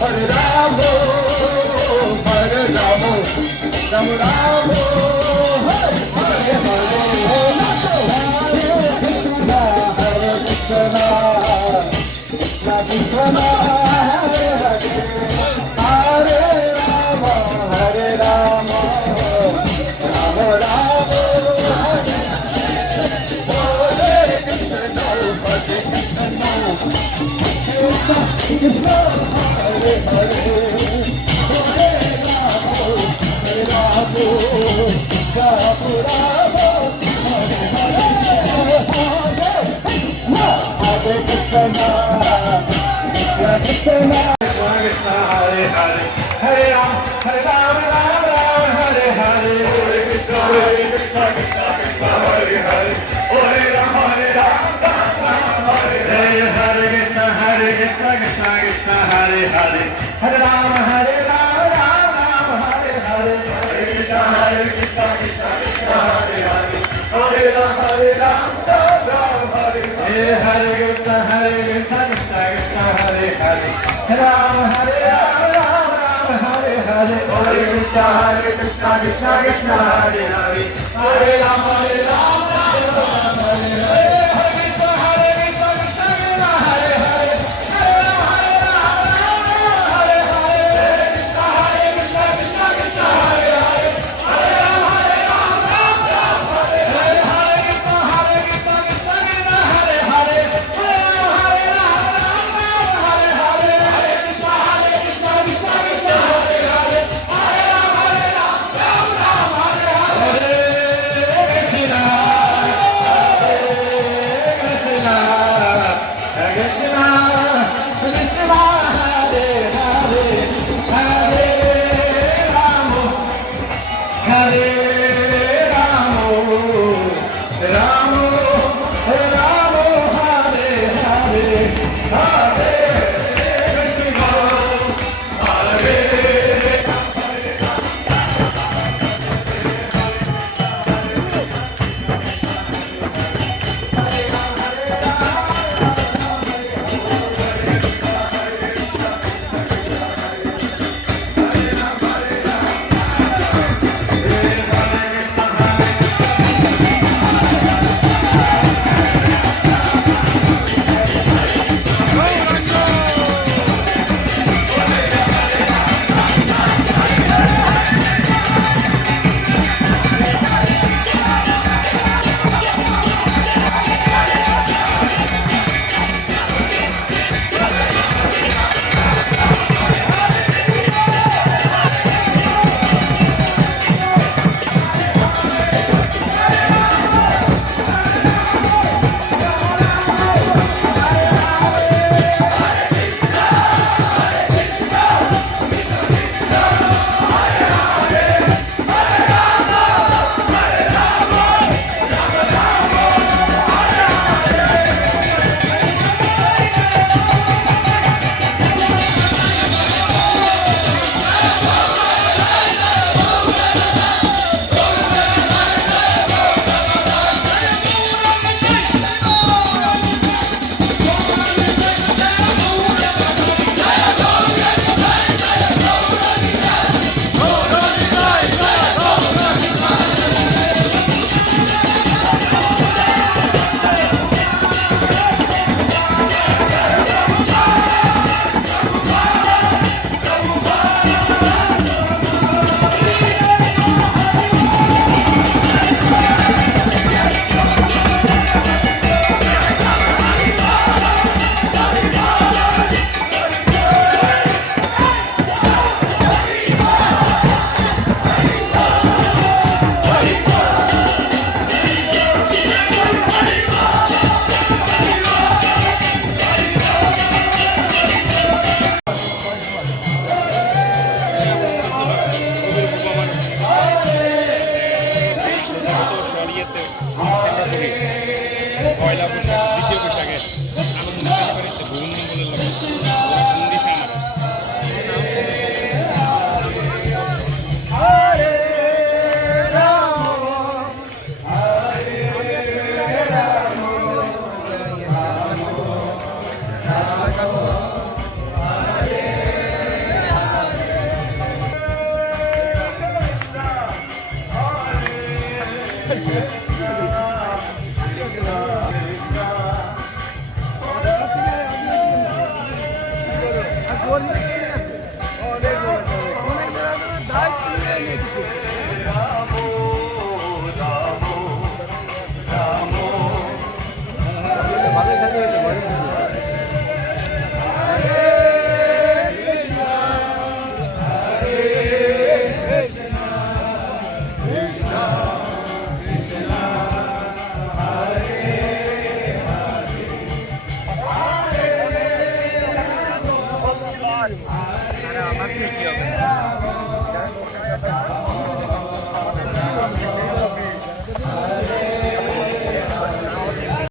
Hare Ramo, Hare Ramo, Ramo Ramo, Hare Hare, Hare Krishna, Krishna Krishna, Hare Hare, Hare Rama, Hare Rama, Rama Rama, Hare Krishna, Krishna Hare Hare, Hare Rama, Hare Rama, Rama Rama, Hare Hare, Hare Krishna, Krishna Krishna, Hare Hare, Hare Ram, Hare Ram, Ram Ram, Hare Hare, Hare Krishna, Krishna Krishna, Hare Hare, Hare Ram, Hare Ram, Ram Ram, Hare Hare, Hare Krishna, Krishna Krishna, Hare Hare, Hare Ram, Hare Ram, Ram Ram, Hare Hare, Hare Krishna, Krishna Krishna, Hare Hare, Hare Ram, Hare Ram, Ram Ram, Hare Hare, Hare Krishna, Krishna Krishna, Hare Hare, Hare Ram, Hare Ram, Ram Ram, Hare Hare, Hare Krishna, Krishna Krishna, Hare Hare, Hare Ram, Hare Ram, Ram Ram, Hare Hare. Hare